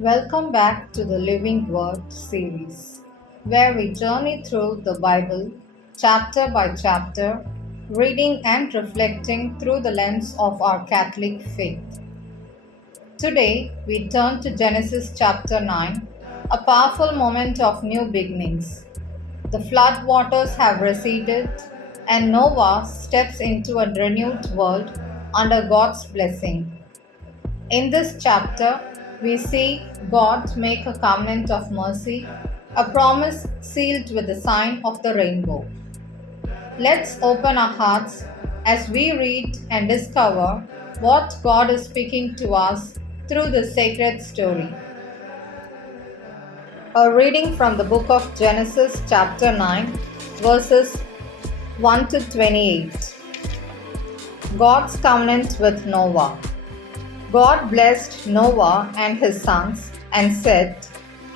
Welcome back to the Living Word series, where we journey through the Bible chapter by chapter, reading and reflecting through the lens of our Catholic faith. Today, we turn to Genesis chapter 9, a powerful moment of new beginnings. The flood waters have receded, and Noah steps into a renewed world under God's blessing. In this chapter, we see God make a covenant of mercy, a promise sealed with the sign of the rainbow. Let's open our hearts as we read and discover what God is speaking to us through this sacred story. A reading from the book of Genesis, chapter 9, verses 1 to 28. God's covenant with Noah. God blessed Noah and his sons and said,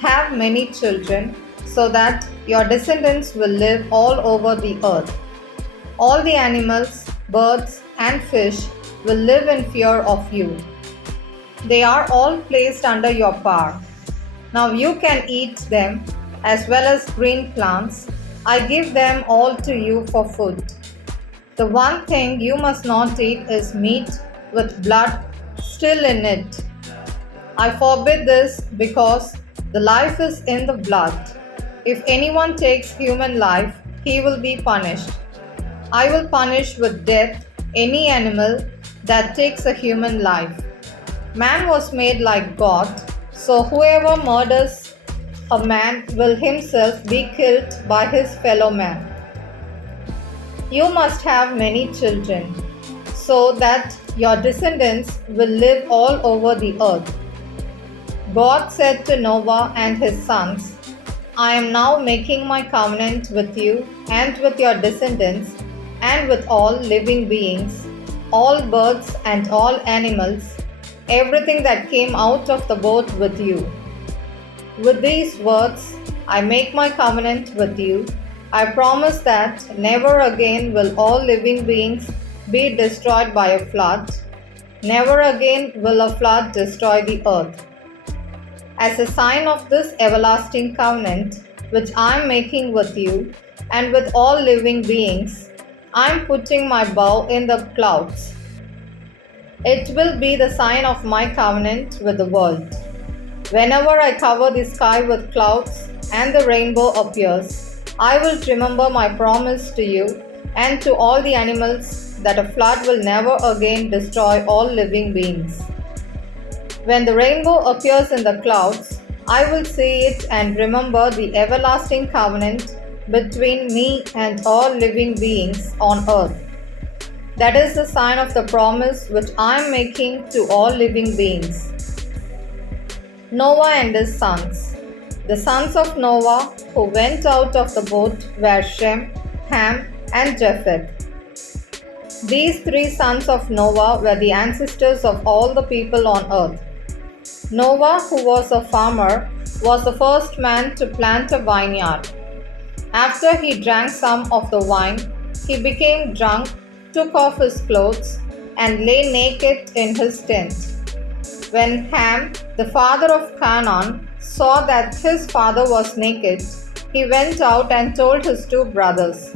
"Have many children, so that your descendants will live all over the earth. All the animals, birds, and fish will live in fear of you. They are all placed under your power. Now you can eat them, as well as green plants. I give them all to you for food. The one thing you must not eat is meat with blood still in it. I forbid this because the life is in the blood. If anyone takes human life, he will be punished. I will punish with death any animal that takes a human life. Man was made like God, so whoever murders a man will himself be killed by his fellow man. You must have many children, so that your descendants will live all over the earth." God said to Noah and his sons, "I am now making my covenant with you and with your descendants and with all living beings, all birds and all animals, everything that came out of the boat with you. With these words, I make my covenant with you. I promise that never again will all living beings be destroyed by a flood. Never again will a flood destroy the earth. As a sign of this everlasting covenant, which I am making with you and with all living beings, I am putting my bow in the clouds. It will be the sign of my covenant with the world. Whenever I cover the sky with clouds and the rainbow appears, I will remember my promise to you and to all the animals that a flood will never again destroy all living beings. When the rainbow appears in the clouds, I will see it and remember the everlasting covenant between me and all living beings on earth. That is the sign of the promise which I am making to all living beings." Noah and his sons. The sons of Noah who went out of the boat were Shem, Ham, and Japheth. These three sons of Noah were the ancestors of all the people on earth. Noah, who was a farmer, was the first man to plant a vineyard. After he drank some of the wine, he became drunk, took off his clothes, and lay naked in his tent. When Ham, the father of Canaan, saw that his father was naked, he went out and told his two brothers.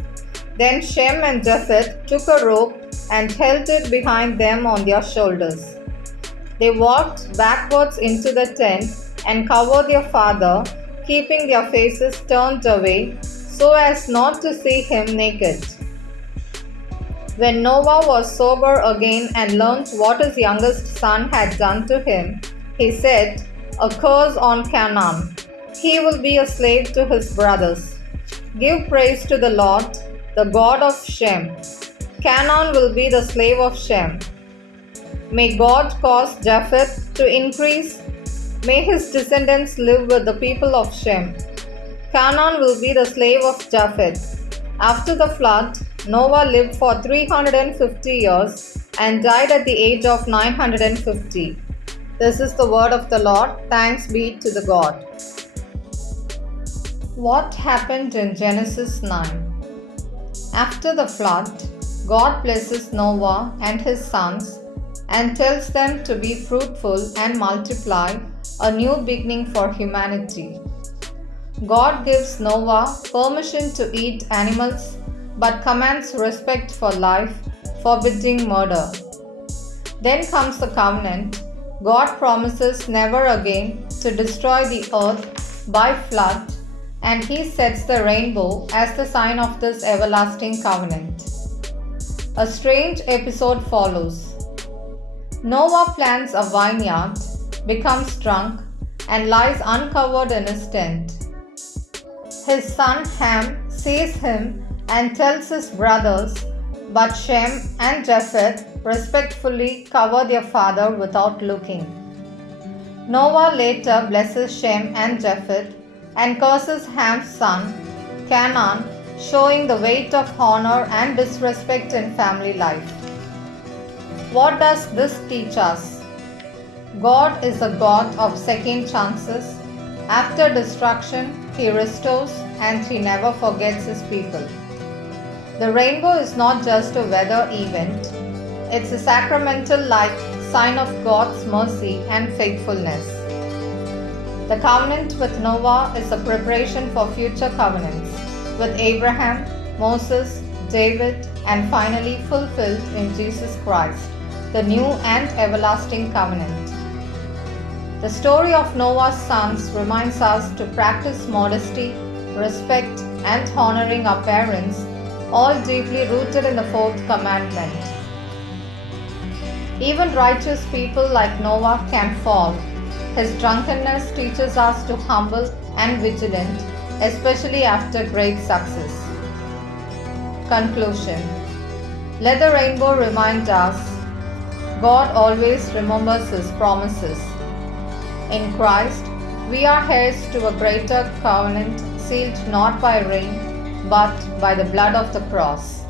Then Shem and Japheth took a rope and held it behind them on their shoulders. They walked backwards into the tent and covered their father, keeping their faces turned away so as not to see him naked. When Noah was sober again and learned what his youngest son had done to him, he said, "A curse on Canaan. He will be a slave to his brothers. Give praise to the Lord, the God of Shem. Canaan will be the slave of Shem. May God cause Japheth to increase. May his descendants live with the people of Shem. Canaan will be the slave of Japheth." After the flood, Noah lived for 350 years and died at the age of 950. This is the word of the Lord. Thanks be to the God. What happened in Genesis 9? After the flood, God blesses Noah and his sons and tells them to be fruitful and multiply a new beginning for humanity. God gives Noah permission to eat animals but commands respect for life, forbidding murder. Then comes the covenant. God promises never again to destroy the earth by flood, and He sets the rainbow as the sign of this everlasting covenant. A strange episode follows. Noah plants a vineyard, becomes drunk, and lies uncovered in his tent. His son Ham sees him and tells his brothers, but Shem and Japheth respectfully cover their father without looking. Noah later blesses Shem and Japheth and curses Ham's son, Canaan, showing the weight of honor and disrespect in family life. What does this teach us? God is a God of second chances. After destruction, He restores and He never forgets His people. The rainbow is not just a weather event, it's a sacramental sign of God's mercy and faithfulness. The covenant with Noah is a preparation for future covenants with Abraham, Moses, David, and finally fulfilled in Jesus Christ, the new and everlasting covenant. The story of Noah's sons reminds us to practice modesty, respect, and honoring our parents, all deeply rooted in the fourth commandment. Even righteous people like Noah can fall. His drunkenness teaches us to humble and vigilant, especially after great success. Conclusion. Let the rainbow remind us God always remembers His promises. In Christ, we are heirs to a greater covenant sealed not by rain but by the blood of the cross.